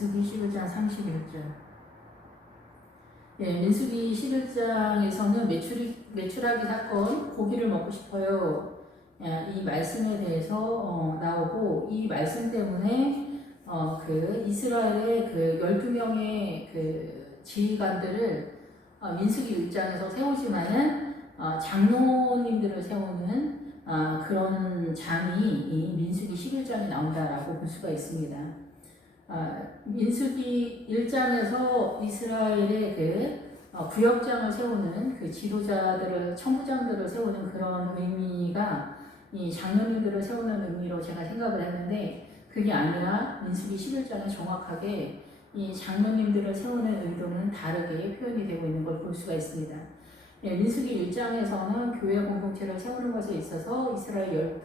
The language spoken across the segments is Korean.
민수기 11장 31절. 예, 민수기 11장에서는 메추라기 사건, 고기를 먹고 싶어요. 예, 이 말씀에 대해서 나오고, 이 말씀 때문에 그 이스라엘의 그 12명의 그 지휘관들을 민수기 1장에서 세우지만은 장로님들을 세우는 그런 장이 이 민수기 11장에 나온다라고 볼 수가 있습니다. 민수기 1장에서 이스라엘의 그 구역장을 세우는 그 지도자들을, 청부장들을 세우는 그런 의미가 이 장로님들을 세우는 의미로 제가 생각을 했는데, 그게 아니라 민수기 11장에 정확하게 이 장로님들을 세우는 의도는 다르게 표현이 되고 있는 걸 볼 수가 있습니다. 예, 민수기 1장에서는 교회 공동체를 세우는 것에 있어서 이스라엘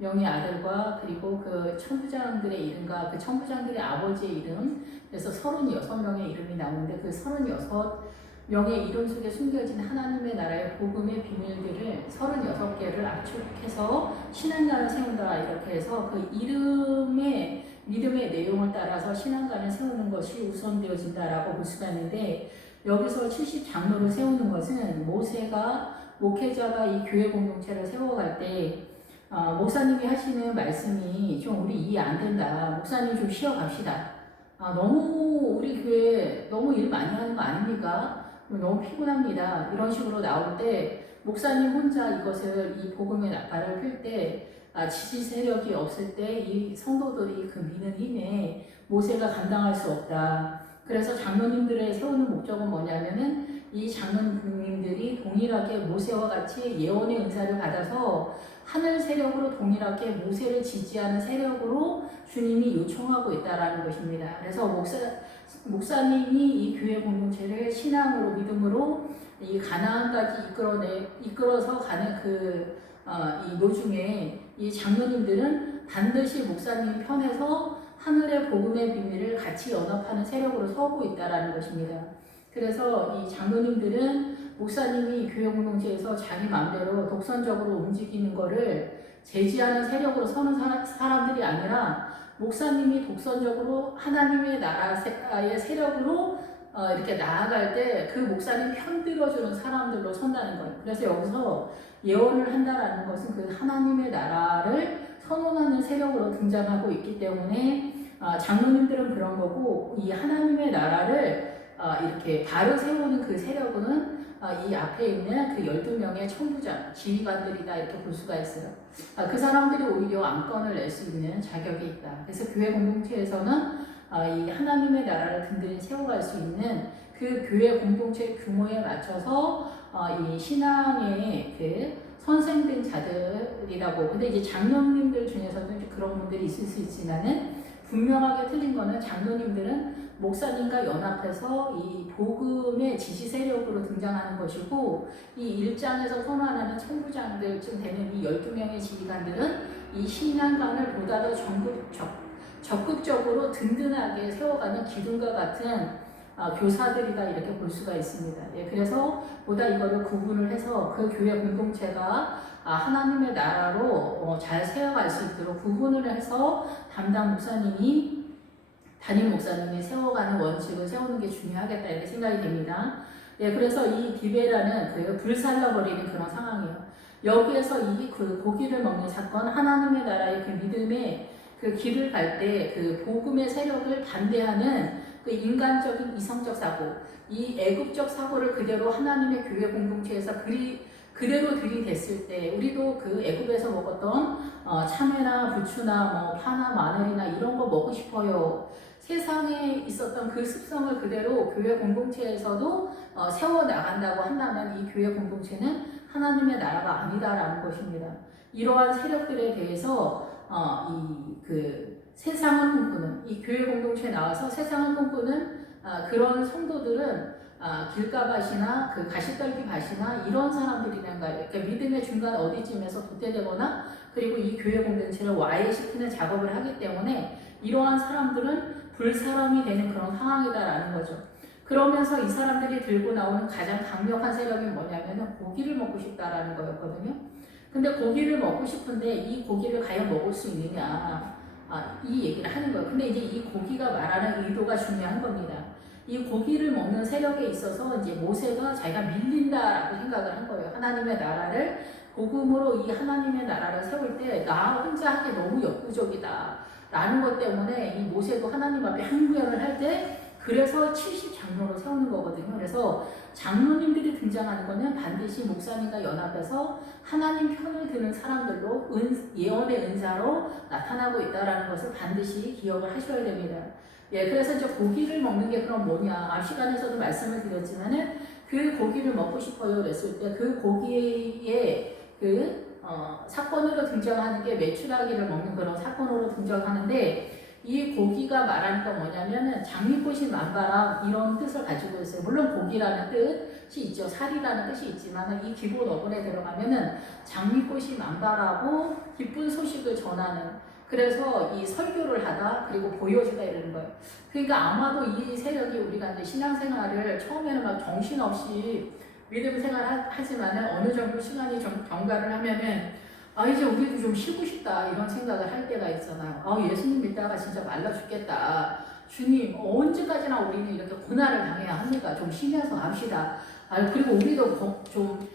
12명의 아들과 그리고 그 청부장들의 이름과 그 청부장들의 아버지의 이름, 그래서 36명의 이름이 나오는데, 그 36명의 이름 속에 숨겨진 하나님의 나라의 복음의 비밀들을 36개를 압축해서 신앙관을 세운다, 이렇게 해서 그 이름의 믿음의 내용을 따라서 신앙관을 세우는 것이 우선되어진다라고 볼 수가 있는데, 여기서 70장로를 세우는 것은 모세가, 목회자가 이 교회 공동체를 세워갈 때 목사님이 하시는 말씀이 좀 우리 이해 안 된다, 목사님 좀 쉬어갑시다, 너무 우리 교회 너무 일 많이 하는 거 아닙니까? 너무 피곤합니다, 이런 식으로 나올 때 목사님 혼자 이것을, 이 복음의 나팔을 필 때 지지 세력이 없을 때 이 성도들이 그 미는 힘에 모세가 감당할 수 없다. 그래서 장로님들의 세우는 목적은 뭐냐면은 이 장로님들이 동일하게 모세와 같이 예언의 은사를 받아서 하늘 세력으로 동일하게 모세를 지지하는 세력으로 주님이 요청하고 있다라는 것입니다. 그래서 목사님이 이 교회 공동체를 신앙으로, 믿음으로 이 가나안까지 이끌어서 가는 이 노중에 이 장로님들은 반드시 목사님 편에서 하늘의 복음의 비밀을 같이 연합하는 세력으로 서고 있다라는 것입니다. 그래서 이 장로님들은 목사님이 교회 공동체에서 자기 마음대로 독선적으로 움직이는 것을 제지하는 세력으로 서는 사람들이 아니라, 목사님이 독선적으로 하나님의 나라의 세력으로 이렇게 나아갈 때 그 목사님 편들어주는 사람들로 선다는 거예요. 그래서 여기서 예언을 한다라는 것은 그 하나님의 나라를 선언하는 세력으로 등장하고 있기 때문에 장로님들은 그런 거고, 이 하나님의 나라를 이렇게 바로 세우는 그 세력은 이 앞에 있는 그 12명의 청부장, 지휘관들이다, 이렇게 볼 수가 있어요. 그 사람들이 오히려 안건을 낼 수 있는 자격이 있다. 그래서 교회 공동체에서는 이 하나님의 나라를 든든히 세워갈 수 있는 그 교회 공동체 규모에 맞춰서 이 신앙의 그 선생된 자들이라고. 근데 이제 장로님들 중에서도 이제 그런 분들이 있을 수 있지만은, 분명하게 틀린 거는 장로님들은 목사님과 연합해서 이 복음의 지시 세력으로 등장하는 것이고, 이 1장에서 선언하는 청부장들쯤 되는 이 12명의 지휘관들은 이 신앙관을 보다 더 적극적으로 든든하게 세워가는 기둥과 같은 교사들이다, 이렇게 볼 수가 있습니다. 예, 그래서 보다 이거를 구분을 해서 그 교회 공동체가 하나님의 나라로 잘 세워갈 수 있도록 구분을 해서 담임 목사님이 세워가는 원칙을 세우는 게 중요하겠다, 이렇게 생각이 됩니다. 예, 그래서 이 디베라는 그 불살라버리는 그런 상황이에요. 여기에서 그 고기를 먹는 사건, 하나님의 나라의 그 믿음의 그 길을 갈 때 그 복음의 세력을 반대하는 그 인간적인 이성적 사고, 이 애국적 사고를 그대로 하나님의 교회 공동체에서 그대로 들이댔을 때, 우리도 그 애굽에서 먹었던 참외나 부추나 뭐 파나 마늘이나 이런 거 먹고 싶어요. 세상에 있었던 그 습성을 그대로 교회 공동체에서도 세워나간다고 한다면, 이 교회 공동체는 하나님의 나라가 아니다라는 것입니다. 이러한 세력들에 대해서 세상을 꿈꾸는, 이 교회 공동체에 나와서 세상을 꿈꾸는 그런 성도들은 길가밭이나 그 가시떨기 밭이나 이런 사람들이란 거예요. 그러니까 믿음의 중간 어디쯤에서 도태되거나, 그리고 이 교회 공동체를 와해시키는 작업을 하기 때문에 이러한 사람들은 불사람이 되는 그런 상황이다라는 거죠. 그러면서 이 사람들이 들고 나오는 가장 강력한 세력이 뭐냐면 고기를 먹고 싶다라는 거였거든요. 근데 고기를 먹고 싶은데 이 고기를 과연 먹을 수 있느냐? 이 얘기를 하는 거예요. 근데 이제 이 고기가 말하는 의도가 중요한 겁니다. 이 고기를 먹는 세력에 있어서 이제 모세가 자기가 밀린다라고 생각을 한 거예요. 하나님의 나라를 복음으로 이 하나님의 나라를 세울 때 나 혼자 하기 너무 역부족이다 라는 것 때문에 이 모세도 하나님 앞에 항변을 할 때 그래서 70장로로 세우는 거거든요. 그래서 장로님들이 등장하는 거는 반드시 목사님과 연합해서 하나님 편을 드는 사람들로 예언의 은사로 나타나고 있다는 것을 반드시 기억을 하셔야 됩니다. 예, 그래서 이제 고기를 먹는 게 그럼 뭐냐. 앞 시간에서도 말씀을 드렸지만은 그 고기를 먹고 싶어요 그랬을 때 그 고기의 사건으로 등장하는 게 메추라기를 먹는 그런 사건으로 등장하는데 이 고기가 말하는 건 뭐냐면은 장미꽃이 만바람 이런 뜻을 가지고 있어요. 물론 고기라는 뜻이 있죠. 살이라는 뜻이 있지만 이 기본 어근에 들어가면은 장미꽃이 만바라고 기쁜 소식을 전하는 그래서 이 설교를 하다 그리고 보여주다 이러는 거예요. 그러니까 아마도 이 세력이 우리가 이제 신앙생활을 처음에는 막 정신없이 믿음 생활 하지만은 어느 정도 시간이 경과를 하면은 이제 우리도 좀 쉬고 싶다 이런 생각을 할 때가 있잖아요. 예수님 믿다가 진짜 말라 죽겠다. 주님 언제까지나 우리는 이렇게 고난을 당해야 합니까? 좀 쉬면서 합시다. 그리고 우리도 좀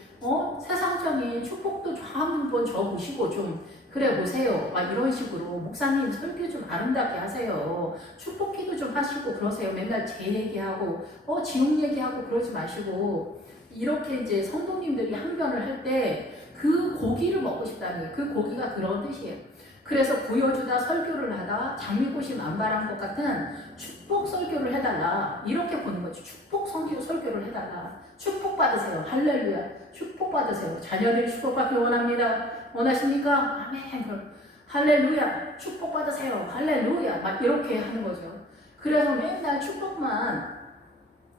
세상적인 축복도 좀 한번 줘보시고 좀 그래 보세요. 이런 식으로 목사님 설교 좀 아름답게 하세요. 축복기도 좀 하시고 그러세요. 맨날 제 얘기하고 지옥 얘기하고 그러지 마시고 이렇게 이제 성도님들이 항변을 할 때 그 고기를 먹고 싶다는 거예요. 그 고기가 그런 뜻이에요. 그래서 보여주다 설교를 하다 장미꽃이 만발한 것 같은 축복 설교를 해달라 이렇게 보는 거죠. 축복 설교를 해달라. 축복 받으세요. 할렐루야. 축복 받으세요. 자녀들이 축복받기 원합니다. 원하십니까? 아멘. 그럼 할렐루야. 축복 받으세요. 할렐루야. 막 이렇게 하는 거죠. 그래서 맨날 축복만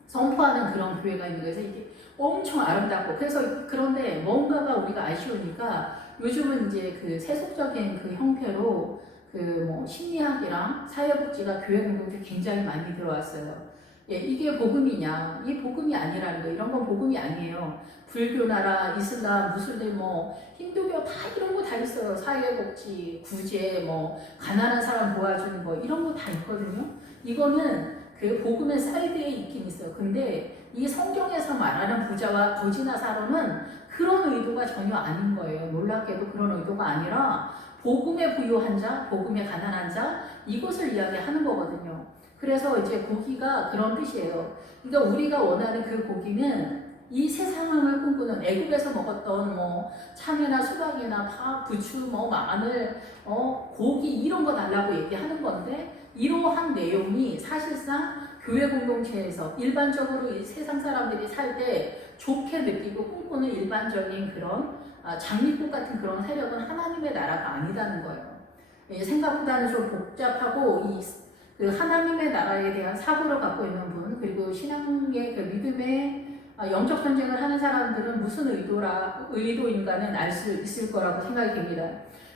선포하는 그런 교회가 있는 거예요. 이게 엄청 아름답고 그런데 뭔가가 우리가 아쉬우니까 요즘은 이제 그 세속적인 그 형태로 뭐 심리학이랑 사회복지가 교회 공동체 굉장히 많이 들어왔어요. 예, 이게 복음이냐? 이 복음이 아니라는 거예요. 이런 건 복음이 아니에요. 불교나라, 이슬람, 무슬림, 힌두교 다 이런 거 다 있어요. 사회복지, 구제, 가난한 사람 도와주는 거 이런 거 다 있거든요. 이거는 그 복음의 사이드에 있긴 있어요. 근데 이 성경에서 말하는 부자와 거지나 사로는 그런 의도가 전혀 아닌 거예요. 놀랍게도 그런 의도가 아니라 복음에 부유한 자, 복음에 가난한 자 이것을 이야기하는 거거든요. 그래서 이제 고기가 그런 뜻이에요. 그러니까 우리가 원하는 그 고기는 이 세상을 꿈꾸는 애국에서 먹었던 참외나 수박이나 파, 부추, 마늘, 고기 이런 거 달라고 얘기하는 건데 이러한 내용이 사실상 교회 공동체에서 일반적으로 이 세상 사람들이 살 때 좋게 느끼고 꿈꾸는 일반적인 그런 장미꽃 같은 그런 세력은 하나님의 나라가 아니다는 거예요. 생각보다는 좀 복잡하고 그 하나님의 나라에 대한 사고를 갖고 있는 분 그리고 신앙의 그 믿음의 영적 전쟁을 하는 사람들은 무슨 의도인가는 알 수 있을 거라고 생각이 됩니다.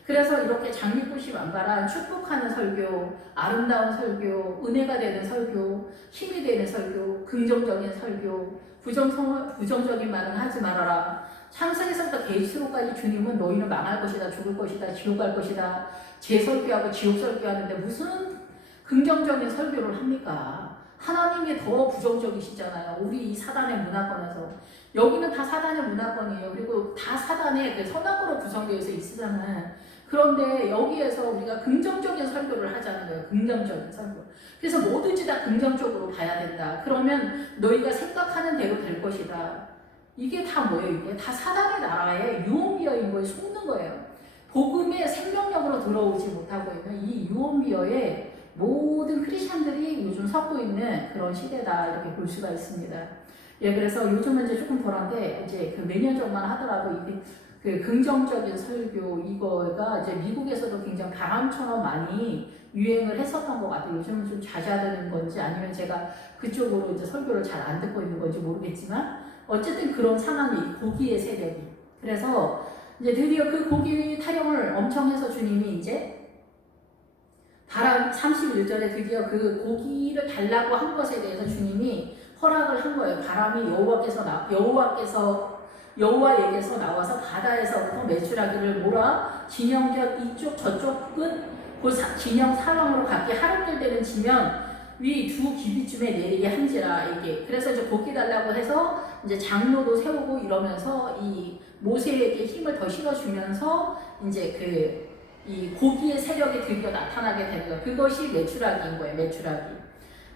그래서 이렇게 장미꽃이 만발한 축복하는 설교, 아름다운 설교, 은혜가 되는 설교, 힘이 되는 설교, 긍정적인 설교, 부정적인 말은 하지 말아라. 창세기서부터 계시록까지 주님은 너희는 망할 것이다, 죽을 것이다, 지옥 갈 것이다, 재설교하고 지옥 설교하는데 무슨 긍정적인 설교를 합니까? 하나님이 더 부정적이시잖아요. 우리 이 사단의 문화권에서. 여기는 다 사단의 문화권이에요. 그리고 다 사단의 그 선악으로 구성되어 있으시잖아요. 그런데 여기에서 우리가 긍정적인 설교를 하자는 거예요. 긍정적인 설교. 그래서 뭐든지 다 긍정적으로 봐야 된다. 그러면 너희가 생각하는 대로 될 것이다. 이게 다 뭐예요? 이게 다 사단의 나라에 유언비어인 거에 속는 거예요. 복음의 생명력으로 들어오지 못하고 있는 이 유언비어에 모든 크리스찬들이 요즘 섞고 있는 그런 시대다 이렇게 볼 수가 있습니다. 예, 그래서 요즘은 이제 조금 덜한데 이제 그 몇 년 전만 하더라도 이게 그 긍정적인 설교 이거가 이제 미국에서도 굉장히 바람처럼 많이 유행을 했었던 것 같아요. 요즘은 좀 잦아드는 건지 아니면 제가 그쪽으로 이제 설교를 잘 안 듣고 있는 건지 모르겠지만 어쨌든 그런 상황이 고기의 세력이. 그래서 이제 드디어 그 고기 타령을 엄청 해서 주님이 이제 바람 31절에 드디어 그 고기를 달라고 한 것에 대해서 주님이 허락을 한 거예요. 바람이 여호와에게서 나와서 바다에서부터 메추라기를 몰아 진영전 이쪽 저쪽 끝 진영 사망으로 각기 하룻들 되는 지면 위 두 기비쯤에 내리게 한지라. 이게 그래서 이제 복이 달라고 해서 이제 장로도 세우고 이러면서 이 모세에게 힘을 더 실어주면서 이제 이 고기의 세력이 드디어 나타나게 되는 거예요. 그것이 메추라기인 거예요. 메추라기.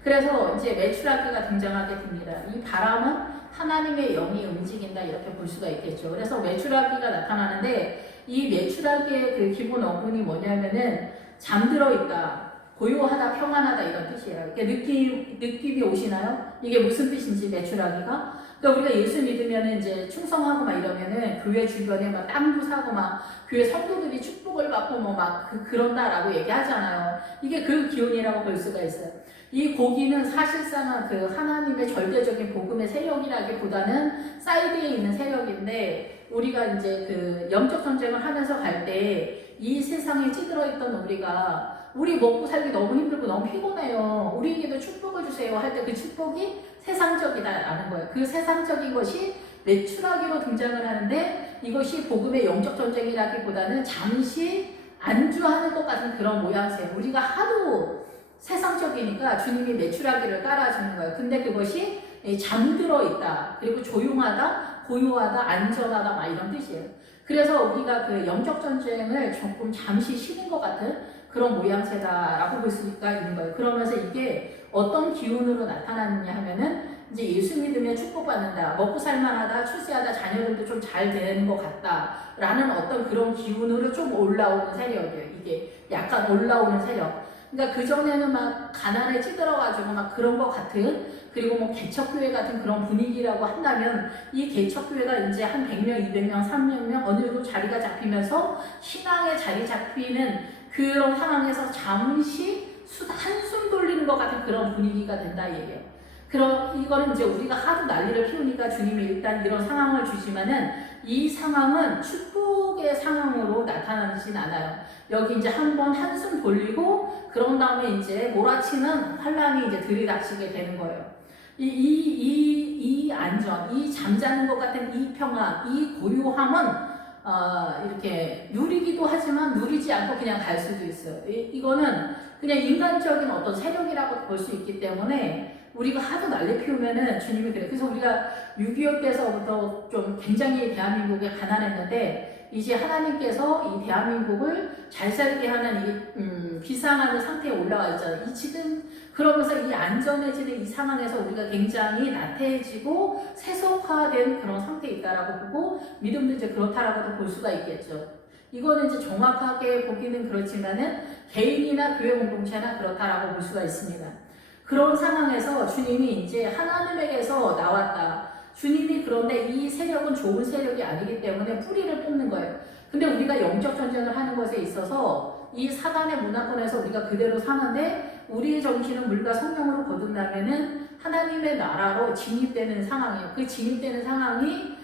그래서 이제 메추라기가 등장하게 됩니다. 이 바람은 하나님의 영이 움직인다 이렇게 볼 수가 있겠죠. 그래서 메추라기가 나타나는데 이 메추라기의 그 기본 어근이 뭐냐면은 잠들어 있다, 고요하다, 평안하다 이런 뜻이에요. 이렇게 느낌이 오시나요? 이게 무슨 뜻인지 메추라기가? 그러니까 우리가 예수 믿으면 이제 충성하고 막 이러면은 교회 주변에 막 땅도 사고 막 교회 성도들이 축복을 받고 뭐 막 그런다라고 얘기하잖아요. 이게 그 기운이라고 볼 수가 있어요. 이 고기는 사실상은 그 하나님의 절대적인 복음의 세력이라기보다는 사이드에 있는 세력인데 우리가 이제 그 영적 전쟁을 하면서 갈 때 이 세상에 찌들어 있던 우리 먹고 살기 너무 힘들고 너무 피곤해요. 우리에게도 축복을 주세요 할 때 그 축복이 세상적이다라는 거예요. 그 세상적인 것이 메추라기로 등장을 하는데 이것이 복음의 영적 전쟁이라기보다는 잠시 안주하는 것 같은 그런 모양새예요. 우리가 하도 세상적이니까 주님이 메추라기를 깔아주는 거예요. 근데 그것이 잠들어 있다, 그리고 조용하다, 고요하다, 안전하다 막 이런 뜻이에요. 그래서 우리가 그 영적 전쟁을 조금 잠시 쉬는 것 같은 그런 모양새다라고 볼 수가 있는 거예요. 그러면서 이게 어떤 기운으로 나타나느냐 하면은 이제 예수 믿으면 축복받는다, 먹고 살만하다, 출세하다, 자녀들도 좀 잘 되는 것 같다라는 어떤 그런 기운으로 좀 올라오는 세력이에요. 이게 약간 올라오는 세력. 그러니까 그전에는 막 가난에 찌들어가지고 막 그런 것 같은, 그리고 뭐 개척교회 같은 그런 분위기라고 한다면 이 개척교회가 이제 한 100명, 200명, 300명 어느 정도 자리가 잡히면서 신앙에 자리 잡히는 그런 상황에서 잠시 한숨 돌리는 것 같은 그런 분위기가 된다 얘기예요. 그럼 이거는 이제 우리가 하도 난리를 피우니까 주님이 일단 이런 상황을 주지만은 이 상황은 축복의 상황으로 나타나진 않아요. 여기 이제 한번 한숨 돌리고 그런 다음에 이제 몰아치는 환란이 이제 들이닥치게 되는 거예요. 이 안전, 이 잠자는 것 같은 이 평안, 이 고요함은 이렇게 누리기도 하지만 누리지 않고 그냥 갈 수도 있어요. 이거는 그냥 인간적인 어떤 세력이라고 볼 수 있기 때문에 우리가 하도 난리 피우면은 주님이 그래. 그래서 우리가 6.25 때서부터 좀 굉장히 대한민국에 가난했는데 이제 하나님께서 이 대한민국을 잘 살게 하는 이 비상하는 상태에 올라와 있잖아요. 이 지금 그러면서 이 안전해지는 이 상황에서 우리가 굉장히 나태해지고 세속화된 그런 상태에 있다라고 보고 믿음도 이제 그렇다라고도 볼 수가 있겠죠. 이거는 이제 정확하게 보기는 그렇지만은 개인이나 교회 공동체나 그렇다라고 볼 수가 있습니다. 그런 상황에서 주님이 이제 하나님에게서 나왔다. 주님이 그런데 이 세력은 좋은 세력이 아니기 때문에 뿌리를 뽑는 거예요. 근데 우리가 영적 전쟁을 하는 것에 있어서 이 사단의 문화권에서 우리가 그대로 사는데 우리의 정신은 물과 성령으로 거둔다면은 하나님의 나라로 진입되는 상황이에요. 그 진입되는 상황이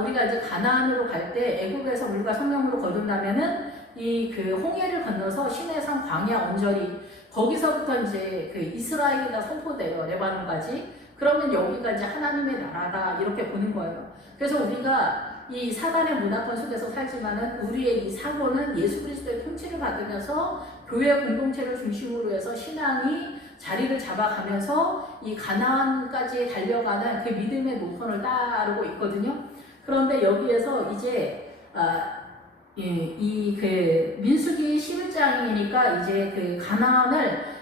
우리가 이제 가나안으로 갈 때 애국에서 물과 성령으로 거둔다면은 이 그 홍해를 건너서 시내산 광야 언저리 거기서부터 이제 그 이스라엘이나 선포돼요. 레바논까지. 그러면 여기가 이제 하나님의 나라다 이렇게 보는 거예요. 그래서 우리가 이 사단의 문화권 속에서 살지만은 우리의 이 사고는 예수 그리스도의 통치를 받으면서 교회 공동체를 중심으로 해서 신앙이 자리를 잡아가면서 이 가나안까지 달려가는 그 믿음의 노선을 따르고 있거든요. 그런데 여기에서 이제 이 그 민수기 11장이니까 이제 그 가나안을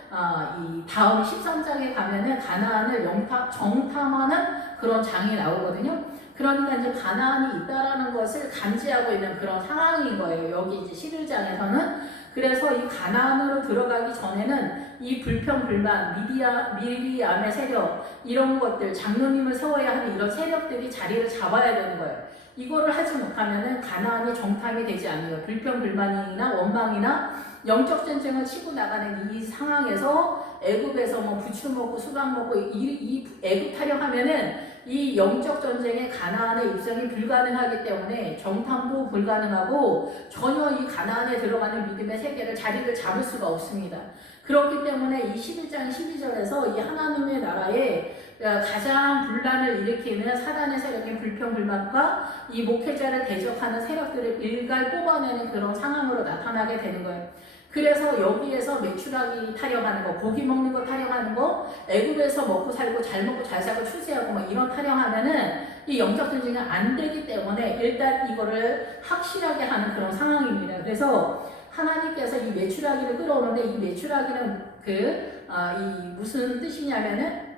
이 다음 13장에 가면은 가나안을 정탐하는 그런 장이 나오거든요. 그러니까 이제 가나안이 있다라는 것을 감지하고 있는 그런 상황인 거예요. 여기 이제 11장에서는. 그래서 이 가나안으로 들어가기 전에는 이 불평, 불만, 미리암의 세력, 이런 것들, 장로님을 세워야 하는 이런 세력들이 자리를 잡아야 되는 거예요. 이거를 하지 못하면은 가나안이 정탐이 되지 않아요. 불평, 불만이나 원망이나 영적 전쟁을 치고 나가는 이 상황에서 애굽에서 뭐 부추 먹고 수박 먹고 이 애굽 타령하면은 이 영적 전쟁에 가나안의 입성이 불가능하기 때문에 정탐도 불가능하고 전혀 이 가나안에 들어가는 믿음의 세계를 자리를 잡을 수가 없습니다. 그렇기 때문에 이 11장 12절에서 이 하나님의 나라에 가장 분란을 일으키는 사단의 세력인 불평, 불만과 이 목회자를 대적하는 세력들을 일갈 뽑아내는 그런 상황으로 나타나게 되는 거예요. 그래서 여기에서 메추라기 타령하는 거, 고기 먹는 거 타령하는 거, 애굽에서 먹고 살고 잘 먹고 잘 살고 추세하고 막 이런 타령하면은 이 영적 전쟁은 안 되기 때문에 일단 이거를 확실하게 하는 그런 상황입니다. 그래서 하나님께서 이 메추라기를 끌어오는데 이 메추라기는 이 무슨 뜻이냐면은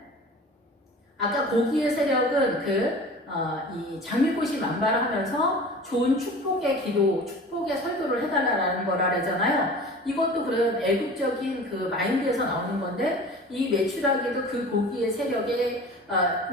아까 고기의 세력은 이 장미꽃이 만발하면서 좋은 축복의 기도, 축복의 설교를 해달라는 거라 그러잖아요. 이것도 그런 애국적인 그 마인드에서 나오는 건데 이 메추라기도 그 고기의 세력의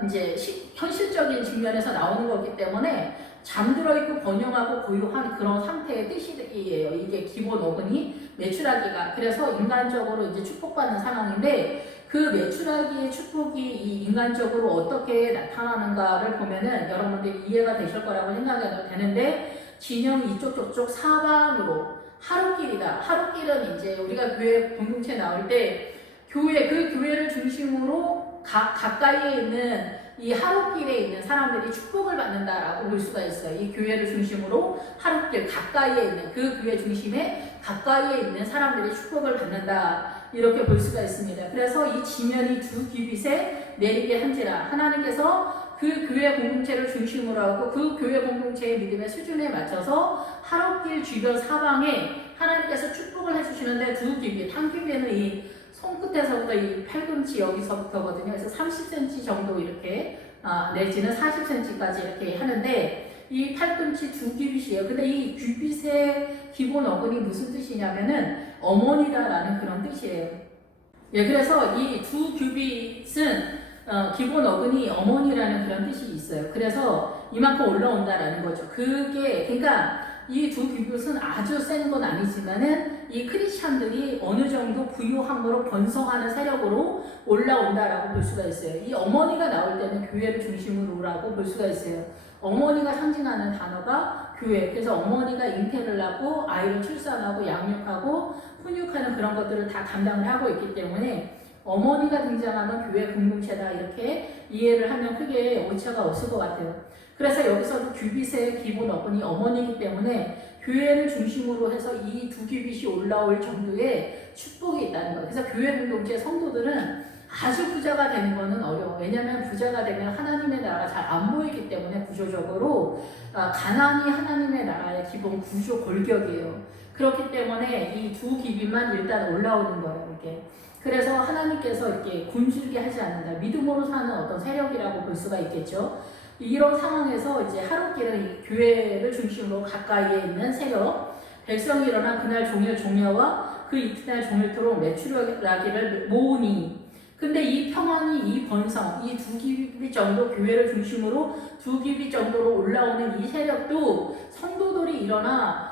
이제 현실적인 측면에서 나오는 거기 때문에 잠들어 있고 번영하고 고요한 그런 상태의 뜻이에요. 이게 기본 어근이 메추라기가. 그래서 인간적으로 이제 축복받는 상황인데 그 메추라기의 축복이 이 인간적으로 어떻게 나타나는가를 보면은 여러분들이 이해가 되실 거라고 생각이 되는데 진영이 이쪽 저쪽 사방으로 하루길이다. 하루길은 이제 우리가 교회 공동체 나올 때 교회 그 교회를 중심으로 가까이에 있는 이 하루길에 있는 사람들이 축복을 받는다라고 볼 수가 있어요. 이 교회를 중심으로 하루길 가까이에 있는 그 교회 중심에 가까이에 있는 사람들이 축복을 받는다. 이렇게 볼 수가 있습니다. 그래서 이 지면이 두 규빗에 내리게 한지라 하나님께서 그 교회 공동체를 중심으로 하고 그 교회 공동체의 믿음의 수준에 맞춰서 하루길 주변 사방에 하나님께서 축복을 해주시는데 두 규빗, 한 규빗은 이 손끝에서부터 이 팔꿈치 여기서부터거든요. 그래서 30cm 정도 이렇게 내지는 40cm까지 이렇게 하는데 이 팔꿈치 두 규빗이에요. 근데 이 규빗의 기본 어근이 무슨 뜻이냐면은 어머니다라는 그런 뜻이에요. 예, 그래서 이 두 규빗은 기본 어근이 어머니라는 그런 뜻이 있어요. 그래서 이만큼 올라온다라는 거죠. 그러니까 이 두 규빗은 아주 센 건 아니지만은 이 크리스찬들이 어느 정도 부유함으로 번성하는 세력으로 올라온다라고 볼 수가 있어요. 이 어머니가 나올 때는 교회를 중심으로라고 볼 수가 있어요. 어머니가 상징하는 단어가 교회. 그래서 어머니가 잉태를 하고 아이를 출산하고 양육하고 훈육하는 그런 것들을 다 감당을 하고 있기 때문에 어머니가 등장하는 교회 공동체다 이렇게 이해를 하면 크게 오차가 없을 것 같아요. 그래서 여기서도 규빗의 기본 어근이 어머니이기 때문에 교회를 중심으로 해서 이 두 규빗이 올라올 정도의 축복이 있다는 거예요. 그래서 교회 공동체 성도들은 아주 부자가 되는 거는 어려워. 왜냐하면 부자가 되면 하나님의 나라가 잘 안 보이기 때문에 구조적으로 가난이 하나님의 나라의 기본 구조 골격이에요. 그렇기 때문에 이 두 규빗만 일단 올라오는 거예요. 이렇게. 그래서 하나님께서 이렇게 굶주리게 하지 않는다. 믿음으로 사는 어떤 세력이라고 볼 수가 있겠죠. 이런 상황에서 이제 하루길은 교회를 중심으로 가까이에 있는 세력, 백성이 일어나 그날 종일 종려와 그 이튿날 종일토록 메추라기를 모으니. 근데 이 평안이, 이 번성, 이 두 규빗 정도 교회를 중심으로 두 규빗 정도로 올라오는 이 세력도 성도들이 일어나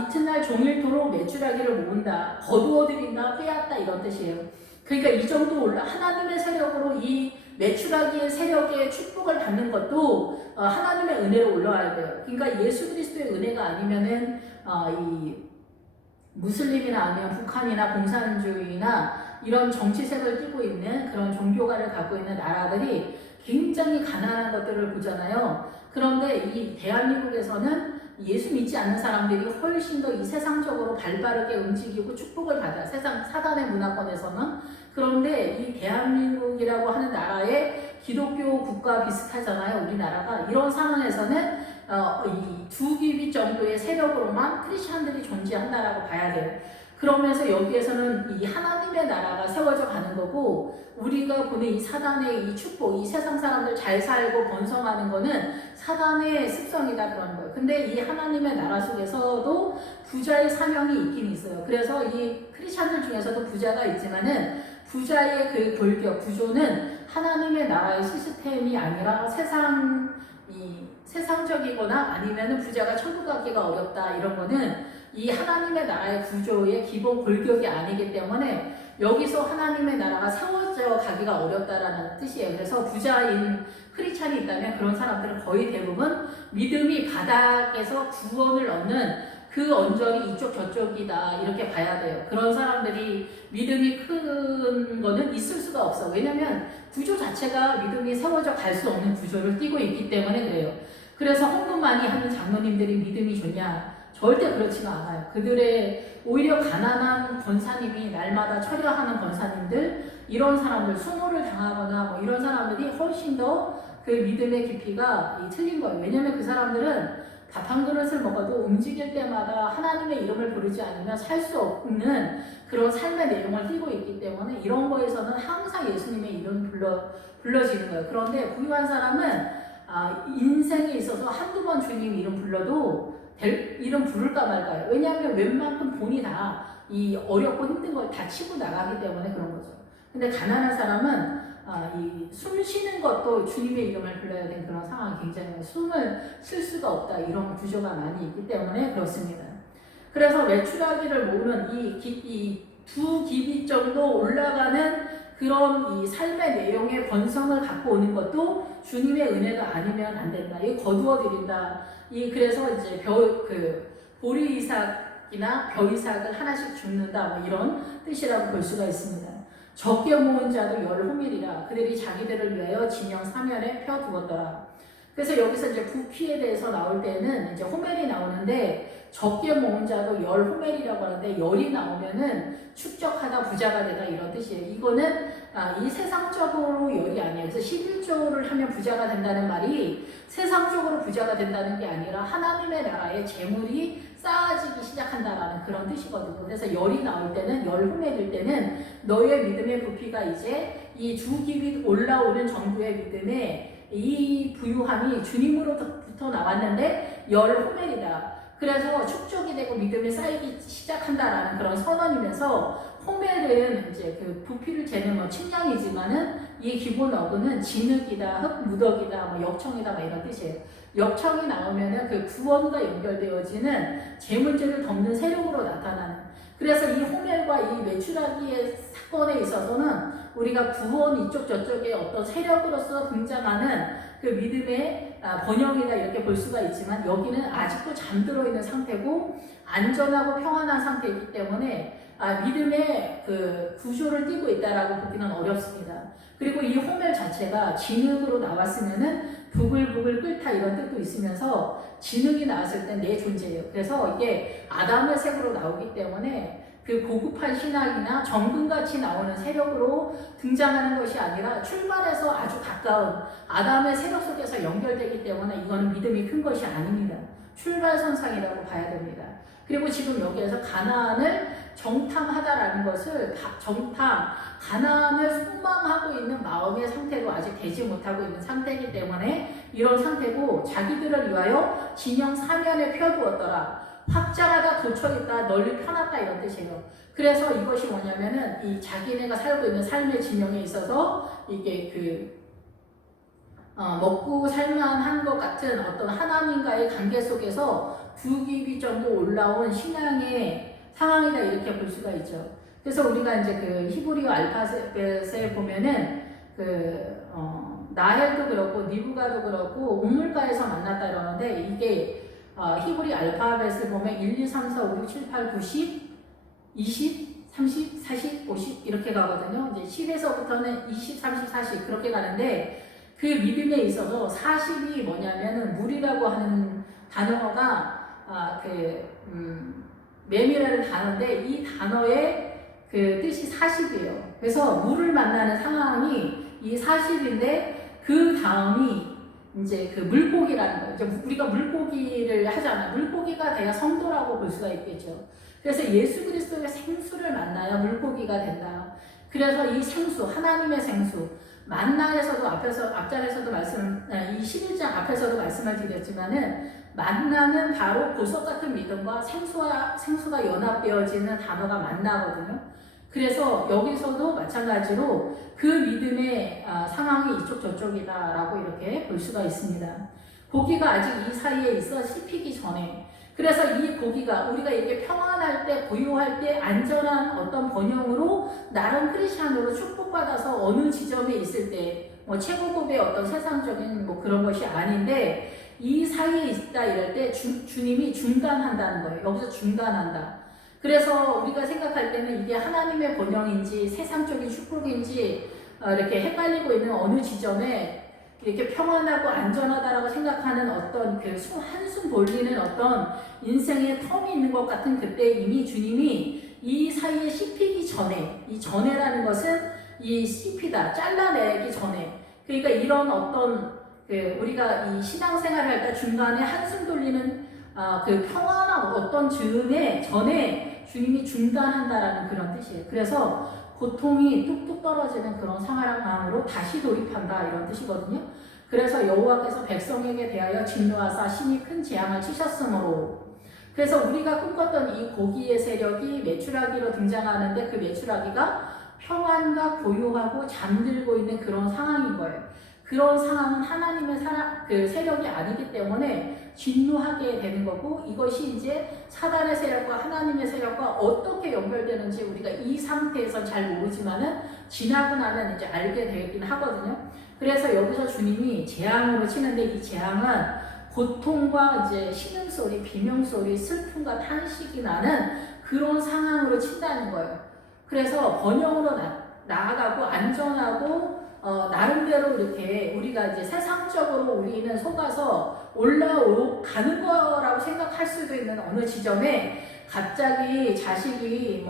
이튿날 종일토록 메추라기를 모은다, 거두어들인다, 빼앗다 이런 뜻이에요. 그러니까 이 정도 하나님의 세력으로 이 메추라기의 세력의 축복을 받는 것도 하나님의 은혜로 올라와야 돼요. 그러니까 예수 그리스도의 은혜가 아니면은 이 무슬림이나 아니면 북한이나 공산주의나 이런 정치색을 띠고 있는 그런 종교가를 갖고 있는 나라들이 굉장히 가난한 것들을 보잖아요. 그런데 이 대한민국에서는 예수 믿지 않는 사람들이 훨씬 더 이 세상적으로 발빠르게 움직이고 축복을 받아. 세상 사단의 문화권에서는. 그런데 이 대한민국이라고 하는 나라의 기독교 국가 비슷하잖아요. 우리나라가. 이런 상황에서는 이 두 규빗 정도의 세력으로만 크리스찬들이 존재한다라고 봐야 돼요. 그러면서 여기에서는 이 하나님의 나라가 세워져 가는 거고, 우리가 보는 이 사단의 이 축복, 이 세상 사람들 잘 살고 번성하는 거는 사단의 습성이다 그런 거예요. 근데 이 하나님의 나라 속에서도 부자의 사명이 있긴 있어요. 그래서 이 크리스찬들 중에서도 부자가 있지만은 부자의 그 골격, 구조는 하나님의 나라의 시스템이 아니라 세상적이거나 아니면은 부자가 천국 가기가 어렵다 이런 거는 이 하나님의 나라의 구조의 기본 골격이 아니기 때문에 여기서 하나님의 나라가 세워져 가기가 어렵다라는 뜻이에요. 그래서 부자인 크리스찬이 있다면 그런 사람들은 거의 대부분 믿음이 바닥에서 구원을 얻는 그 언저리 이쪽 저쪽이다 이렇게 봐야 돼요. 그런 사람들이 믿음이 큰 거는 있을 수가 없어. 왜냐면 구조 자체가 믿음이 세워져 갈 수 없는 구조를 띠고 있기 때문에 그래요. 그래서 헌금 많이 하는 장로님들이 믿음이 좋냐? 절대 그렇지가 않아요. 그들의 오히려 가난한 권사님이 날마다 처려하는 권사님들, 이런 사람들, 수모를 당하거나 뭐 이런 사람들이 훨씬 더 그 믿음의 깊이가 틀린 거예요. 왜냐면 그 사람들은 밥 한 그릇을 먹어도 움직일 때마다 하나님의 이름을 부르지 않으면 살 수 없는 그런 삶의 내용을 띠고 있기 때문에 이런 거에서는 항상 예수님의 이름 불러지는 거예요. 그런데 부유한 사람은 인생에 있어서 한두 번 주님 이름 불러도 이름 부를까 말까요. 왜냐하면 웬만큼 돈이 다 이 어렵고 힘든 걸 다 치고 나가기 때문에 그런 거죠. 근데 가난한 사람은 이 숨 쉬는 것도 주님의 이름을 불러야 되는 그런 상황이 굉장히 숨을 쉴 수가 없다, 이런 구조가 많이 있기 때문에 그렇습니다. 그래서 메추라기를 모으는 이 두 기비 정도 올라가는 그런 이 삶의 내용의 번성을 갖고 오는 것도 주님의 은혜가 아니면 안 된다. 이거 거두어 드린다. 그래서 이제 보리 이삭이나 벼 이삭을 하나씩 줍는다, 뭐 이런 뜻이라고 볼 수가 있습니다. 적게 모은 자도 10호멜이라 그들이 자기들을 위하여 진영 사면에 펴두었더라. 그래서 여기서 이제 부피에 대해서 나올 때는 이제 호멜이 나오는데, 적게 모은 자도 10호멜이라고 하는데, 10이 나오면은 축적하다 부자가 되다, 이런 뜻이에요. 이거는 이 세상적으로 10이 아니에요. 그래서 11조를 하면 부자가 된다는 말이 세상적으로 부자가 된다는 게 아니라 하나님의 나라의 재물이 쌓아지기 시작한다라는 그런 뜻이거든요. 그래서 10이 나올 때는, 10호멜일 때는 너의 믿음의 부피가 이제 이 두 기빗 올라오는 정도의 믿음에 이 부유함이 주님으로부터 나왔는데 10호멜이다. 그래서 축적이 되고 믿음이 쌓이기 시작한다라는 그런 선언이면서, 호멜은 이제 그 부피를 재는 뭐 측량이지만은 이 기본 어근은 진흙이다, 흙, 무더기다, 뭐 역청이다, 뭐 이런 뜻이에요. 역청이 나오면은 그 구원과 연결되어지는 재물제를 덮는 세력으로 나타나는. 그래서 이 호멜과 이 메추라기의 사건에 있어서는 우리가 구원 이쪽 저쪽의 어떤 세력으로서 등장하는 그 믿음의 번영이다, 이렇게 볼 수가 있지만, 여기는 아직도 잠들어 있는 상태고 안전하고 평안한 상태이기 때문에 믿음의 그 구조를 띠고 있다라고 보기는 어렵습니다. 그리고 이 호멜 자체가 진흙으로 나왔으면은 부글부글 끓다, 이런 뜻도 있으면서 진흙이 나왔을 땐 내 존재예요. 그래서 이게 아담의 색으로 나오기 때문에 그 고급한 신학이나 정금같이 나오는 세력으로 등장하는 것이 아니라 출발해서 아주 가까운 아담의 세력 속에서 연결되기 때문에 이거는 믿음이 큰 것이 아닙니다. 출발선상이라고 봐야 됩니다. 그리고 지금 여기에서 가나안을 정탐하다라는 것을 가나안을 소망하고 있는 마음의 상태로 아직 되지 못하고 있는 상태이기 때문에 이런 상태고, 자기들을 위하여 진영 사면에 펴두었더라. 확장하다, 도처있다, 널리 펴놨다, 이런 뜻이에요. 그래서 이것이 뭐냐면은 이 자기네가 살고 있는 삶의 진영에 있어서 이게 먹고 살만한 것 같은 어떤 하나님과의 관계 속에서 두 기비 정도 올라온 신앙의 상황이다, 이렇게 볼 수가 있죠. 그래서 우리가 이제 그 히브리어 알파벳에 보면은 나헬도 그렇고 니브가도 그렇고 우물가에서 만났다 이러는데, 이게 히브리 알파벳을 보면 1, 2, 3, 4, 5, 6, 7, 8, 9, 10, 20, 30, 40, 50 이렇게 가거든요. 이제 10에서부터는 20, 30, 40 그렇게 가는데, 그 믿음에 있어서 40이 뭐냐면은 물이라고 하는 단어가 메미라는 단어인데, 이 단어의 그 뜻이 40이에요. 그래서 물을 만나는 상황이 이 40인데, 그 다음이 이제 그 물고기라는 거예요. 이제 우리가 물고기를 하잖아요. 물고기가 돼야 성도라고 볼 수가 있겠죠. 그래서 예수 그리스도의 생수를 만나야 물고기가 된다. 그래서 이 생수, 하나님의 생수, 만나에서도 앞장에서도 이 11장 앞에서도 말씀을 드렸지만은, 만나는 바로 보석 같은 믿음과 생수가 연합되어지는 단어가 만나거든요. 그래서 여기서도 마찬가지로 그 믿음의 상황이 이쪽 저쪽이다라고 이렇게 볼 수가 있습니다. 고기가 아직 이 사이에 있어 씹히기 전에, 그래서 이 고기가 우리가 이렇게 평안할 때, 고요할 때, 안전한 어떤 번영으로 나름 크리스찬으로 축복받아서 어느 지점에 있을 때 최고급의 어떤 세상적인 그런 것이 아닌데, 이 사이에 있다 이럴 때 주님이 중단한다는 거예요. 여기서 중단한다. 그래서 우리가 생각할 때는 이게 하나님의 번영인지 세상적인 축복인지 이렇게 헷갈리고 있는 어느 지점에 이렇게 평안하고 안전하다라고 생각하는 어떤 그 한숨 돌리는 어떤 인생의 텀이 있는 것 같은 그때 이미 주님이 이 사이에 씹히기 전에, 이 전에라는 것은 이 씹히다, 잘라내기 전에, 그러니까 이런 어떤 우리가 이 신앙생활을 할 때 중간에 한숨 돌리는 그 평안한 어떤 전에 주님이 중단한다라는 그런 뜻이에요. 그래서 고통이 뚝뚝 떨어지는 그런 상황으로 다시 도입한다 이런 뜻이거든요. 그래서 여호와께서 백성에게 대하여 진노하사 심히 큰 재앙을 치셨으므로, 그래서 우리가 꿈꿨던 이 고기의 세력이 메추라기로 등장하는데 그 메추라기가 평안과 고요하고 잠들고 있는 그런 상황인 거예요. 그런 상황은 하나님의 그 세력이 아니기 때문에 진노하게 되는 거고, 이것이 이제 사단의 세력과 하나님의 세력과 어떻게 연결되는지 우리가 이 상태에서 잘 모르지만은 지나고 나면 이제 알게 되긴 하거든요. 그래서 여기서 주님이 재앙으로 치는데, 이 재앙은 고통과 이제 신음소리, 비명소리, 슬픔과 탄식이 나는 그런 상황으로 친다는 거예요. 그래서 번영으로 나아가고 안전하고 나름대로 이렇게 우리가 이제 세상적으로 우리는 속아서 올라가는 거라고 생각할 수도 있는 어느 지점에 갑자기 자식이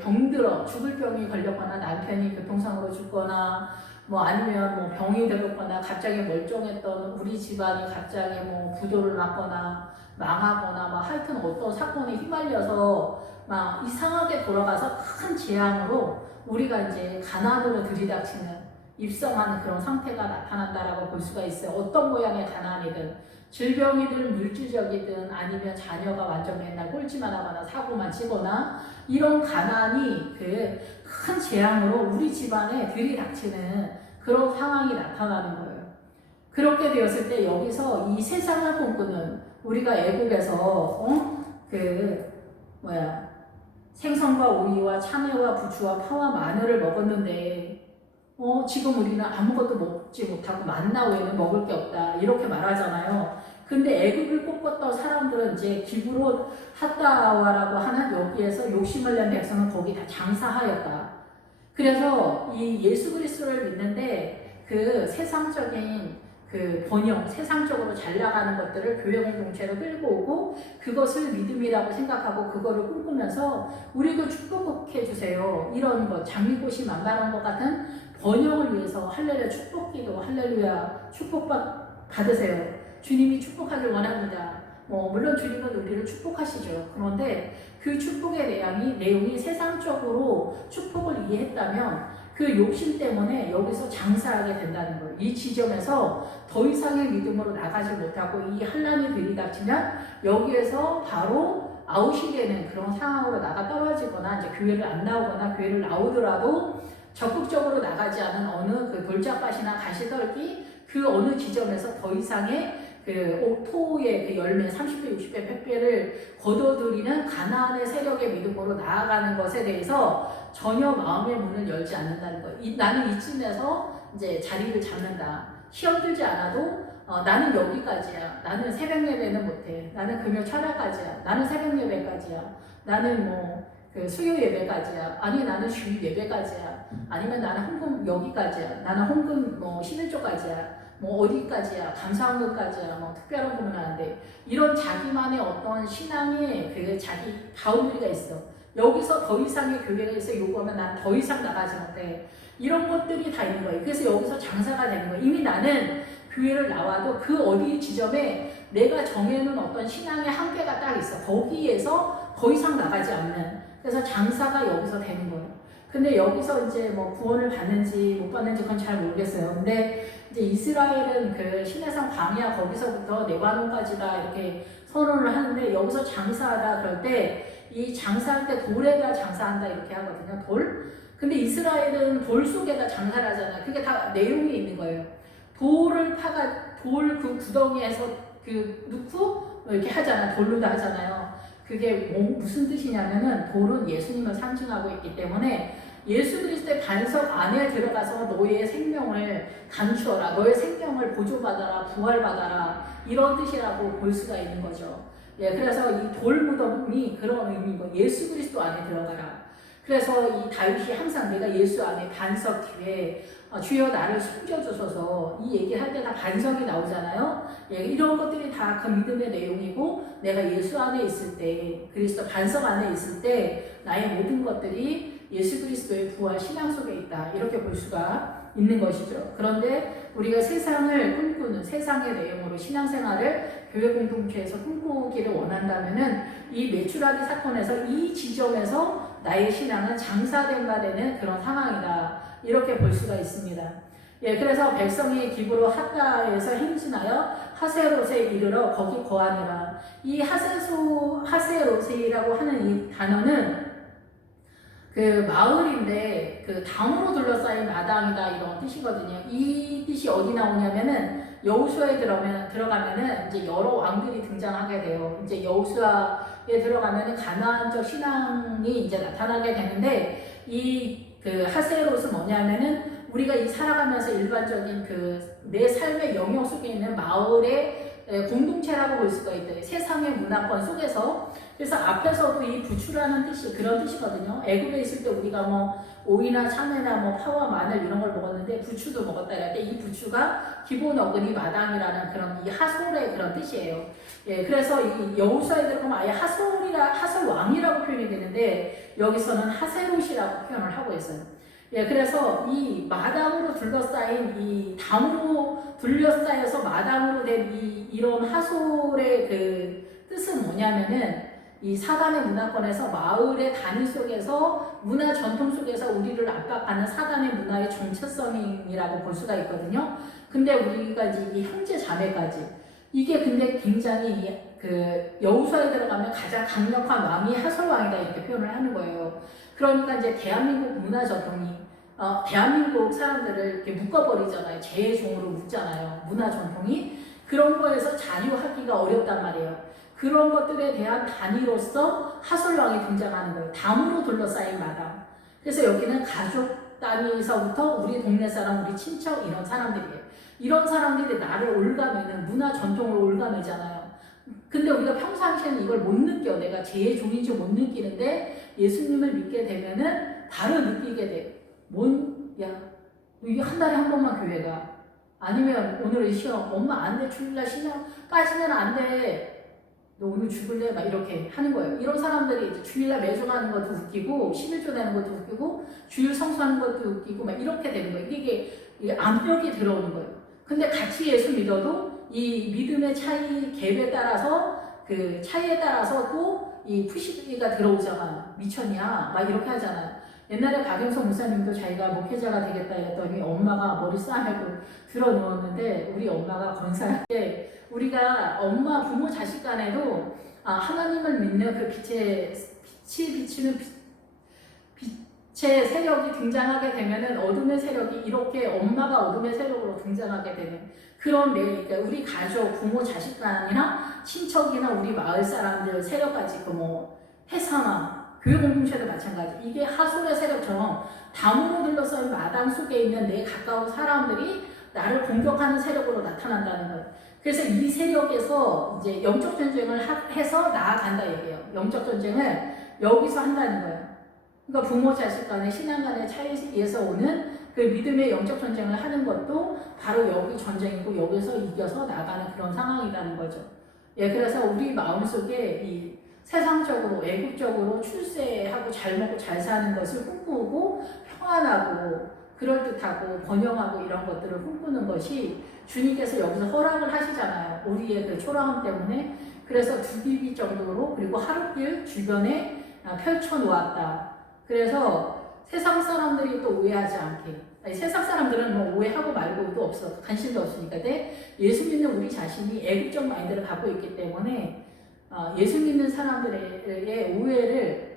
병들어 죽을 병이 걸렸거나 남편이 교통사고로 죽거나 아니면 병이 들었거나 갑자기 멀쩡했던 우리 집안이 갑자기 부도를 맞거나 망하거나 하여튼 어떤 사건에 휘말려서 이상하게 돌아가서 큰 재앙으로 우리가 이제 가난으로 들이닥치는 입성하는 그런 상태가 나타난다라고 볼 수가 있어요. 어떤 모양의 가난이든 질병이든 물질적이든 아니면 자녀가 완전 맨날 꼴찌만 하거나 사고만 치거나 이런 가난이 그 큰 재앙으로 우리 집안에 들이닥치는 그런 상황이 나타나는 거예요. 그렇게 되었을 때 여기서 이 세상을 꿈꾸는 우리가 애국에서 생선과 오이와 참외와 부추와 파와 마늘을 먹었는데 지금 우리는 아무것도 먹지 못하고 만나 외에는 먹을 게 없다 이렇게 말하잖아요. 근데 애국을 꿈꿨던 사람들은 이제 기브롯 핫다와라고 하는 여기에서 욕심을 낸 백성은 거기 다 장사하였다. 그래서 이 예수 그리스도를 믿는데 그 세상적인 그 번영, 세상적으로 잘 나가는 것들을 교회 공동체로 끌고 오고 그것을 믿음이라고 생각하고 그거를 꿈꾸면서 우리도 축복해 주세요. 이런 것, 장미꽃이 만발한 것 같은 번영을 위해서 할렐루야 축복기도, 할렐루야 축복받으세요. 주님이 축복하길 원합니다. 물론 주님은 우리를 축복하시죠. 그런데 그 축복의 내용이 세상적으로 축복을 이해했다면 그 욕심 때문에 여기서 장사하게 된다는 거예요. 이 지점에서 더 이상의 믿음으로 나가지 못하고 이 환난이 들이닥치면 여기에서 바로 아웃이 되는 그런 상황으로 나가 떨어지거나 이제 교회를 안 나오거나 교회를 나오더라도 적극적으로 나가지 않은 어느 그 돌짝밭이나 가시떨기 그 어느 지점에서 더 이상의 그 옥토의 그 열매 30배, 60배, 100배를 거둬들이는 가나안의 세력의 믿음으로 나아가는 것에 대해서 전혀 마음의 문을 열지 않는다는 거예요. 나는 이쯤에서 이제 자리를 잡는다. 시험 들지 않아도 나는 여기까지야. 나는 새벽 예배는 못해. 나는 금요 철야까지야. 나는 새벽 예배까지야. 나는 그 수요 예배까지야. 아니 나는 주일 예배까지야. 아니면 나는 헌금 여기까지야. 나는 헌금 11조까지야. 어디까지야, 감사헌금까지야, 특별한 부분 하는데 이런 자기만의 어떤 신앙의 그 자기 바운드리가 있어. 여기서 더 이상의 교회가 있어 요구하면 난 더 이상 나가지 못해. 이런 것들이 다 있는 거예요. 그래서 여기서 장사가 되는 거예요. 이미 나는 교회를 나와도 그 어디 지점에 내가 정해놓은 어떤 신앙의 한계가 딱 있어. 거기에서 더 이상 나가지 않는. 그래서 장사가 여기서 되는 거예요. 근데 여기서 이제 구원을 받는지 못 받는지 그건 잘 모르겠어요. 근데 이제 이스라엘은 그 시내산 광야 거기서부터 레바논까지다 이렇게 선언을 하는데 여기서 장사하다 그럴 때 이 장사할 때 돌에다 장사한다 이렇게 하거든요. 돌. 근데 이스라엘은 돌 속에다 장사를 하잖아요. 그게 다 내용이 있는 거예요. 돌을 돌 그 구덩이에서 그 넣고 이렇게 하잖아요. 돌로도 하잖아요. 그게 무슨 뜻이냐면은 돌은 예수님을 상징하고 있기 때문에 예수 그리스도의 반석 안에 들어가서 너의 생명을 감추어라. 너의 생명을 보존받아라. 부활받아라. 이런 뜻이라고 볼 수가 있는 거죠. 예, 그래서 이 돌 무덤이 그런 의미인 거예요. 예수 그리스도 안에 들어가라. 그래서 이 다윗이 항상 내가 예수 안에 반석 뒤에 주여 나를 숨겨주소서 이 얘기할 때 다 반성이 나오잖아요. 예, 이런 것들이 다 그 믿음의 내용이고 내가 예수 안에 있을 때 그리스도 반석 안에 있을 때 나의 모든 것들이 예수 그리스도의 부활 신앙 속에 있다 이렇게 볼 수가 있는 것이죠. 그런데 우리가 세상을 꿈꾸는 세상의 내용으로 신앙생활을 교회 공동체에서 꿈꾸기를 원한다면은 이 메추라기 사건에서 이 지점에서 나의 신앙은 장사된 바 되는 그런 상황이다 이렇게 볼 수가 있습니다. 예, 그래서 백성이 기브로 핫가에서 행진하여 하세롯에 이르러 거기 거하니라. 이 하세롯이라고 하는 이 단어는 그 마을인데 그 담으로 둘러싸인 마당이다 이런 뜻이거든요. 이 뜻이 어디 나오냐면은 여호수아에 들어가면은 이제 여러 왕들이 등장하게 돼요. 이제 여호수아에 들어가면은 가나안적 신앙이 이제 나타나게 되는데 이 그 하세롯은 뭐냐면은 우리가 이 살아가면서 일반적인 그 내 삶의 영역 속에 있는 마을의 공동체라고 볼 수가 있대요. 세상의 문화권 속에서. 그래서 앞에서도 이 부추라는 뜻이 그런 뜻이거든요. 애굽에 있을 때 우리가 뭐 오이나 참외나 뭐 파와 마늘 이런 걸 먹었는데 부추도 먹었다 이럴 때 이 부추가 기본 어근이 마당이라는 그런 이 하솔의 그런 뜻이에요. 예, 그래서 이 여호수아에 들어가면 아예 하솔 왕이라고 표현이 되는데 여기서는 하세롯이라고 표현을 하고 있어요. 예, 그래서 이 마당으로 둘러싸인 이 담으로 둘러싸여서 마당으로 된 이런 하솔의 그 뜻은 뭐냐면은 이 사단의 문화권에서 마을의 단위 속에서 문화 전통 속에서 우리를 압박하는 사단의 문화의 정체성이라고 볼 수가 있거든요. 근데 우리가 이제 이 형제 자매까지 이게 근데 굉장히 그 여호수아에 들어가면 가장 강력한 왕이 하솔 왕이다 이렇게 표현을 하는 거예요. 그러니까 이제 대한민국 문화 전통이 대한민국 사람들을 이렇게 묶어버리잖아요. 제종으로 묶잖아요. 문화 전통이 그런 거에서 자유하기가 어렵단 말이에요. 그런 것들에 대한 단위로서 하솔왕이 등장하는 거예요. 담으로 둘러싸인 마당. 그래서 여기는 가족 단위에서부터 우리 동네 사람, 우리 친척 이런 사람들이에요. 이런 사람들이 나를 올가매는 문화 전통을 올가매잖아요. 근데 우리가 평상시에는 이걸 못 느껴. 내가 제 종인지 못 느끼는데 예수님을 믿게 되면은 바로 느끼게 돼. 야, 이게 한 달에 한 번만 교회가. 아니면 오늘은 시험. 엄마 안 돼. 주일날 시험 빠지면 안 돼. 너 오늘 죽을래? 막 이렇게 하는 거예요. 이런 사람들이 이제 주일날 매주 가는 것도 웃기고 11조 내는 것도 웃기고 주일 성수하는 것도 웃기고 막 이렇게 되는 거예요. 이게 압력이 들어오는 거예요. 근데 같이 예수 믿어도 이 믿음의 차이 갭에 따라서 그 차이에 따라서 또 이 푸시가 들어오잖아. 미쳤냐? 막 이렇게 하잖아요. 옛날에 박영석 목사님도 자기가 목회자가 되겠다 했더니 엄마가 머리 싸매고 들어 누웠는데 우리 엄마가 권사할 때 우리가 엄마 부모 자식 간에도 하나님을 믿는 그 빛이 비치는 빛의 세력이 등장하게 되면은 어둠의 세력이 이렇게 엄마가 어둠의 세력으로 등장하게 되는 그런 그러니까 우리 가족 부모 자식 간이나 친척이나 우리 마을 사람들 세력까지 그 뭐 회사나 교회 공동체도 마찬가지. 이게 하솔의 세력처럼 담으로 둘러싸인 마당 속에 있는 내 가까운 사람들이 나를 공격하는 세력으로 나타난다는 거예요. 그래서 이 세력에서 이제 영적 전쟁을 해서 나아간다 얘기예요. 영적 전쟁을 여기서 한다는 거예요. 그러니까 부모 자식 간의 신앙 간의 차이에서 오는 그 믿음의 영적 전쟁을 하는 것도 바로 여기 전쟁이고 여기서 이겨서 나가는 그런 상황이라는 거죠. 예, 그래서 우리 마음속에 이 세상적으로 애국적으로 출세하고 잘 먹고 잘 사는 것을 꿈꾸고 평안하고 그럴듯하고 번영하고 이런 것들을 꿈꾸는 것이 주님께서 여기서 허락을 하시잖아요. 우리의 그 초라함 때문에. 그래서 두 비비 정도로 그리고 하룻길 주변에 펼쳐 놓았다. 그래서 세상 사람들이 또 오해하지 않게. 세상 사람들은 뭐 오해하고 말고도 없어. 관심도 없으니까. 근데 예수 믿는 우리 자신이 애국적 마인드를 갖고 있기 때문에 예수 믿는 사람들의 오해를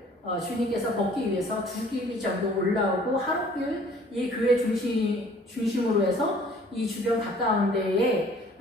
주님께서 벗기 위해서 두 길이 정도 올라오고 하룻길 이 교회 중심으로 해서 이 주변 가까운 데에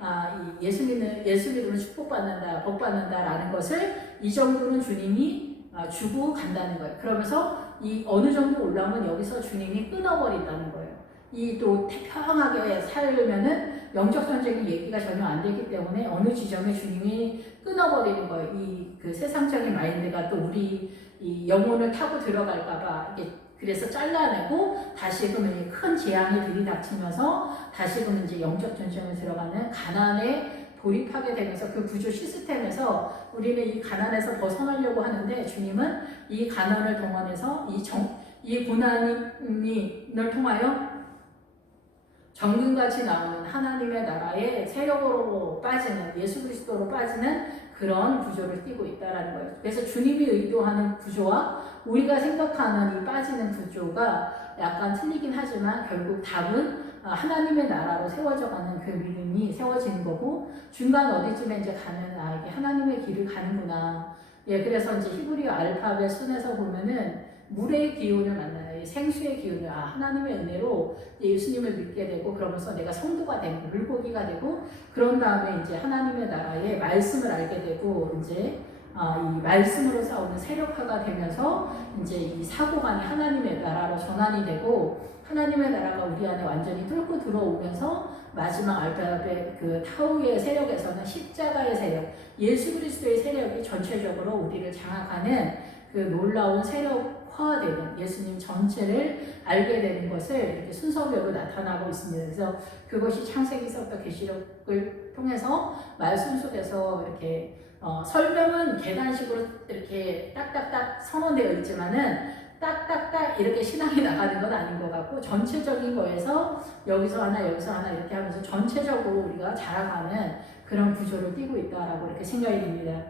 예수 믿으면 축복받는다, 복받는다라는 것을 이 정도는 주님이 주고 간다는 거예요. 그러면서 이 어느 정도 올라오면 여기서 주님이 끊어버린다는 거예요. 이 또 태평하게 살면은 영적 전쟁이 얘기가 전혀 안 되기 때문에 어느 지점에 주님이 끊어버리는 거예요. 이 그 세상적인 마인드가 또 우리 이 영혼을 타고 들어갈까봐 이게 그래서 잘라내고 다시금 큰 재앙이 들이닥치면서 다시금 이제 영적 전쟁에 들어가는 가난에 돌입하게 되면서 그 구조 시스템에서 우리는 이 가난에서 벗어나려고 하는데 주님은 이 가난을 동원해서 이 고난을 통하여 정금같이 나오는 하나님의 나라의 세력으로 빠지는 예수 그리스도로 빠지는 그런 구조를 띠고 있다라는 거예요. 그래서 주님이 의도하는 구조와 우리가 생각하는 이 빠지는 구조가 약간 틀리긴 하지만 결국 답은 하나님의 나라로 세워져가는 그 믿음이 세워지는 거고 중간 어디쯤에 이제 가면 이게 하나님의 길을 가는구나. 예, 그래서 이제 히브리어 알파벳 순에서 보면은 물의 기운을 만나요. 생수의 기운을 하나님의 은혜로 예수님을 믿게 되고 그러면서 내가 성도가 되고 물고기가 되고 그런 다음에 이제 하나님의 나라의 말씀을 알게 되고 이제 이 말씀으로 싸우는 세력화가 되면서 이제 이 사고관이 하나님의 나라로 전환이 되고 하나님의 나라가 우리 안에 완전히 뚫고 들어오면서 마지막 알파벳 그 타우의 세력에서는 십자가의 세력, 예수 그리스도의 세력이 전체적으로 우리를 장악하는 그 놀라운 세력화되는 예수님 전체를 알게 되는 것을 이렇게 순서별로 나타나고 있습니다. 그래서 그것이 창세기서부터 계시록을 통해서 말씀 속에서 이렇게 설명은 계단식으로 이렇게 딱딱딱 선언되어 있지만은 딱딱딱 이렇게 신앙이 나가는 건 아닌 것 같고 전체적인 거에서 여기서 하나 이렇게 하면서 전체적으로 우리가 자라가는 그런 구조를 띠고 있다라고 이렇게 생각이 듭니다.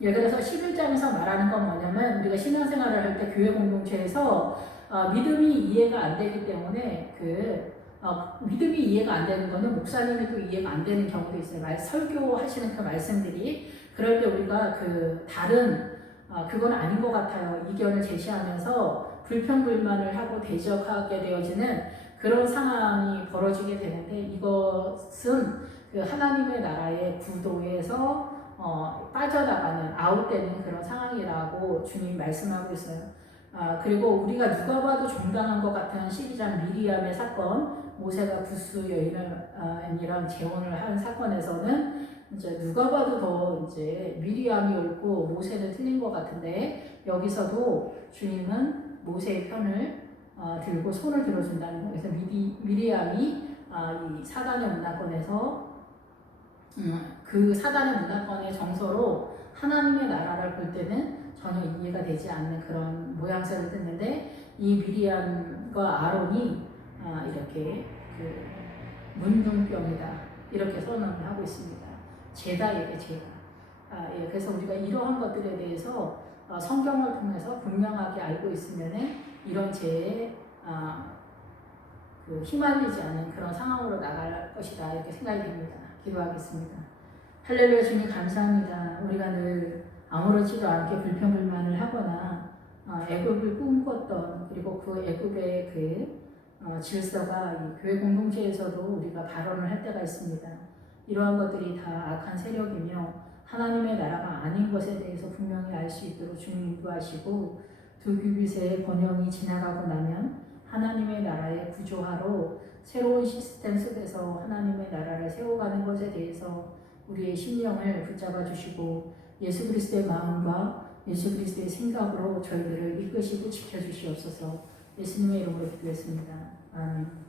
예, 그래서 11장에서 말하는 건 뭐냐면 우리가 신앙생활을 할 때 교회 공동체에서 믿음이 이해가 안 되기 때문에 믿음이 이해가 안 되는 거는 목사님이 또 이해가 안 되는 경우도 있어요. 설교하시는 그 말씀들이 그럴 때 우리가 그건 아닌 것 같아요. 이견을 제시하면서 불평불만을 하고 대적하게 되어지는 그런 상황이 벌어지게 되는데 이것은 그 하나님의 나라의 구도에서 빠져나가는 아웃되는 그런 상황이라고 주님 말씀하고 있어요. 그리고 우리가 누가 봐도 정당한 것 같은 12장 미리암의 사건, 모세가 구스 여인이랑 재혼을 한 사건에서는 이제 누가 봐도 더 이제 미리암이 옳고 모세는 틀린 것 같은데 여기서도 주님은 모세의 편을 들고 손을 들어준다는 거예요. 그래서 미리암이 이 사단의 문화권에서 그 사단의 문화권의 정서로 하나님의 나라를 볼 때는 전혀 이해가 되지 않는 그런 모양새를 듣는데 이 미리암과 아론이 이렇게 문둥병이다 이렇게 선언을 하고 있습니다. 죄다에게 죄다. 예, 그래서 우리가 이러한 것들에 대해서 성경을 통해서 분명하게 알고 있으면은 이런 죄에 휘말리지 않은 그런 상황으로 나갈 것이다 이렇게 생각이 됩니다. 기도하겠습니다. 할렐루야. 주님 감사합니다. 우리가 늘 아무렇지도 않게 불평불만을 하거나 애굽을 꿈꿨던 그리고 그 애굽의 질서가 이 교회 공동체에서도 우리가 발언을 할 때가 있습니다. 이러한 것들이 다 악한 세력이며 하나님의 나라가 아닌 것에 대해서 분명히 알 수 있도록 주님 인도하시고 두 규빗의 번영이 지나가고 나면 하나님의 나라의 구조화로 새로운 시스템 속에서 하나님의 나라를 세워가는 것에 대해서 우리의 심령을 붙잡아 주시고 예수 그리스도의 마음과 예수 그리스도의 생각으로 저희들을 이끄시고 지켜주시옵소서. 예수님의 이름으로 기도했습니다. 아멘.